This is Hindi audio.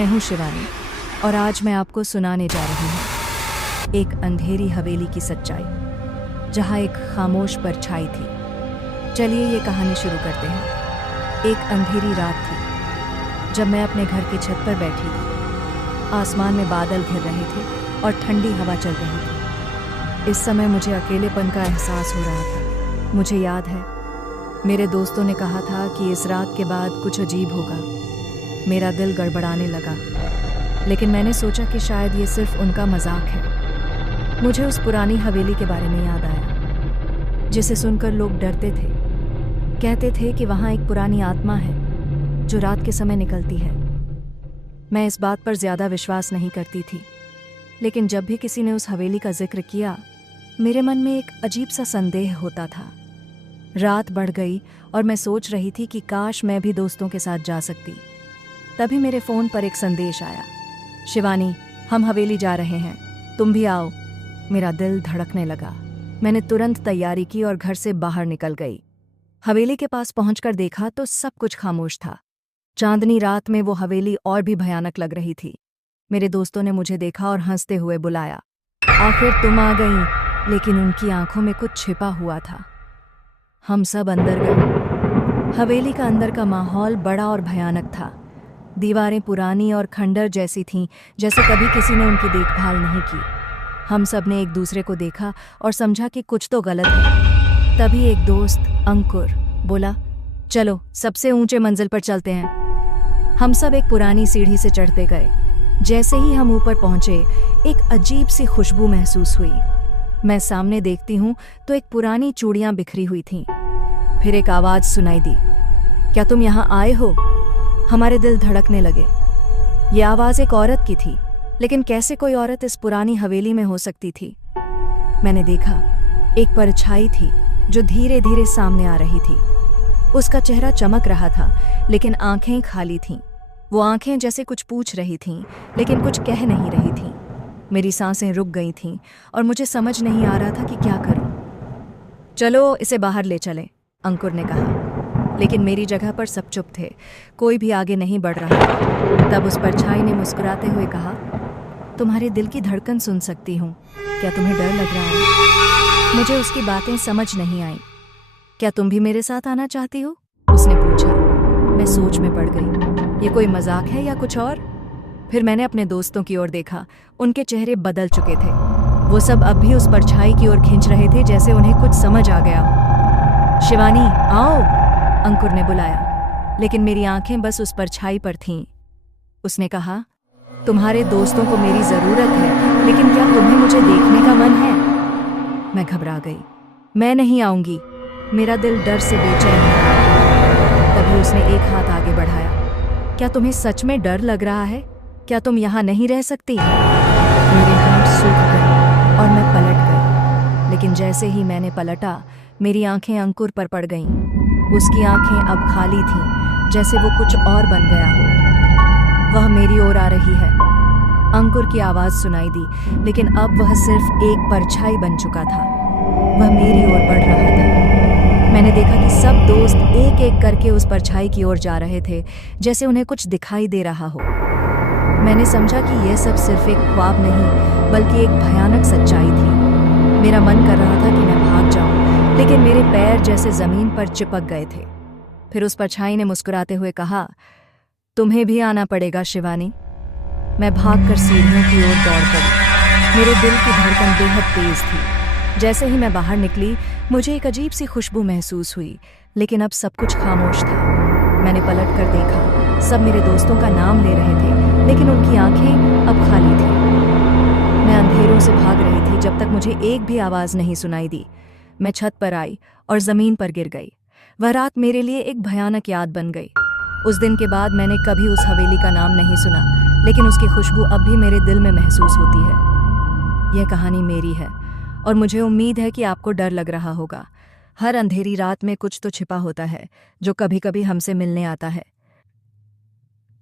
मैं हूँ शिवानी और आज मैं आपको सुनाने जा रही हूँ एक अंधेरी हवेली की सच्चाई, जहाँ एक खामोश परछाई थी। चलिए ये कहानी शुरू करते हैं। एक अंधेरी रात थी जब मैं अपने घर की छत पर बैठी थी। आसमान में बादल घिर रहे थे और ठंडी हवा चल रही थी। इस समय मुझे अकेलेपन का एहसास हो रहा था। मुझे याद है मेरे दोस्तों ने कहा था कि इस रात के बाद कुछ अजीब होगा। मेरा दिल गड़बड़ाने लगा, लेकिन मैंने सोचा कि शायद ये सिर्फ उनका मजाक है। मुझे उस पुरानी हवेली के बारे में याद आया जिसे सुनकर लोग डरते थे। कहते थे कि वहाँ एक पुरानी आत्मा है जो रात के समय निकलती है। मैं इस बात पर ज़्यादा विश्वास नहीं करती थी, लेकिन जब भी किसी ने उस हवेली का जिक्र किया, मेरे मन में एक अजीब सा संदेह होता था। रात बढ़ गई और मैं सोच रही थी कि काश मैं भी दोस्तों के साथ जा सकती। तभी मेरे फ़ोन पर एक संदेश आया, शिवानी, हम हवेली जा रहे हैं, तुम भी आओ। मेरा दिल धड़कने लगा। मैंने तुरंत तैयारी की और घर से बाहर निकल गई। हवेली के पास पहुंचकर देखा तो सब कुछ खामोश था। चांदनी रात में वो हवेली और भी भयानक लग रही थी। मेरे दोस्तों ने मुझे देखा और हंसते हुए बुलाया, आखिर तुम आ गई। लेकिन उनकी आंखों में कुछ छिपा हुआ था। हम सब अंदर गए। हवेली का अंदर का माहौल बड़ा और भयानक था। दीवारें पुरानी और खंडर जैसी थीं, जैसे कभी किसी ने उनकी देखभाल नहीं की। हम सब ने एक दूसरे को देखा और समझा कि कुछ तो गलत है। तभी एक दोस्त अंकुर बोला, चलो सबसे ऊंचे मंजिल पर चलते हैं। हम सब एक पुरानी सीढ़ी से चढ़ते गए। जैसे ही हम ऊपर पहुंचे, एक अजीब सी खुशबू महसूस हुई। मैं सामने देखती हूँ तो एक पुरानी चूड़ियाँ बिखरी हुई थीं। फिर एक आवाज़ सुनाई दी, क्या तुम यहाँ आए हो? हमारे दिल धड़कने लगे। ये आवाज़ एक औरत की थी, लेकिन कैसे कोई औरत इस पुरानी हवेली में हो सकती थी? मैंने देखा एक परछाई थी जो धीरे धीरे सामने आ रही थी। उसका चेहरा चमक रहा था, लेकिन आंखें खाली थीं। वो आंखें जैसे कुछ पूछ रही थीं, लेकिन कुछ कह नहीं रही थीं। मेरी सांसें रुक गई थीं और मुझे समझ नहीं आ रहा था कि क्या करूं। चलो इसे बाहर ले चलें, अंकुर ने कहा। लेकिन मेरी जगह पर सब चुप थे, कोई भी आगे नहीं बढ़ रहा था। तब उस परछाई ने मुस्कुराते हुए कहा, तुम्हारे दिल की धड़कन सुन सकती हूँ, क्या तुम्हें डर लग रहा है? मुझे उसकी बातें समझ नहीं आई। क्या तुम भी मेरे साथ आना चाहती हो? उसने पूछा। मैं सोच में पड़ गई, ये कोई मजाक है या कुछ और? फिर मैंने अपने दोस्तों की ओर देखा। उनके चेहरे बदल चुके थे। वो सब अब भी उस परछाई की ओर खींच रहे थे, जैसे उन्हें कुछ समझ आ गया। शिवानी आओ, अंकुर ने बुलाया, लेकिन मेरी आंखें बस उस परछाई पर थीं। उसने कहा, तुम्हारे दोस्तों को मेरी जरूरत है, लेकिन क्या तुम्हें मुझे देखने का मन है? मैं घबरा गई। मैं नहीं आऊंगी। मेरा दिल डर से बेचैन हो रहा था। तभी उसने एक हाथ आगे बढ़ाया, क्या तुम्हें सच में डर लग रहा है? क्या तुम यहाँ नहीं रह सकती? मेरे होंठ सूख गए और मैं पलट गई। लेकिन जैसे ही मैंने पलटा, मेरी आंखें अंकुर पर पड़ गईं। उसकी आंखें अब खाली थीं, जैसे वो कुछ और बन गया हो। वह मेरी ओर आ रही है। अंकुर की आवाज़ सुनाई दी, लेकिन अब वह सिर्फ एक परछाई बन चुका था। वह मेरी ओर बढ़ रहा था। मैंने देखा कि सब दोस्त एक एक करके उस परछाई की ओर जा रहे थे, जैसे उन्हें कुछ दिखाई दे रहा हो। मैंने समझा कि यह सब सिर्फ एक ख्वाब नहीं, बल्कि एक भयानक सच्चाई थी। मेरा मन कर रहा था कि मैं भाग जाऊं, लेकिन मेरे पैर जैसे जमीन पर चिपक गए थे। फिर उस परछाई ने मुस्कुराते हुए कहा, तुम्हें भी आना पड़ेगा शिवानी। मैं भागकर सीढ़ियों की ओर दौड़ पड़ी। मेरे दिल की धड़कन बेहद तेज थी। जैसे ही मैं बाहर निकली, मुझे एक अजीब सी खुशबू महसूस हुई, लेकिन अब सब कुछ खामोश था। मैंने पलट कर देखा, सब मेरे दोस्तों का नाम ले रहे थे, लेकिन उनकी आंखें अब खाली थीं। मैं अंधेरों से भाग रही थी जब तक मुझे एक भी आवाज़ नहीं सुनाई दी। मैं छत पर आई और ज़मीन पर गिर गई। वह रात मेरे लिए एक भयानक याद बन गई। उस दिन के बाद मैंने कभी उस हवेली का नाम नहीं सुना, लेकिन उसकी खुशबू अब भी मेरे दिल में महसूस होती है। यह कहानी मेरी है और मुझे उम्मीद है कि आपको डर लग रहा होगा। हर अंधेरी रात में कुछ तो छिपा होता है जो कभी कभी हमसे मिलने आता है।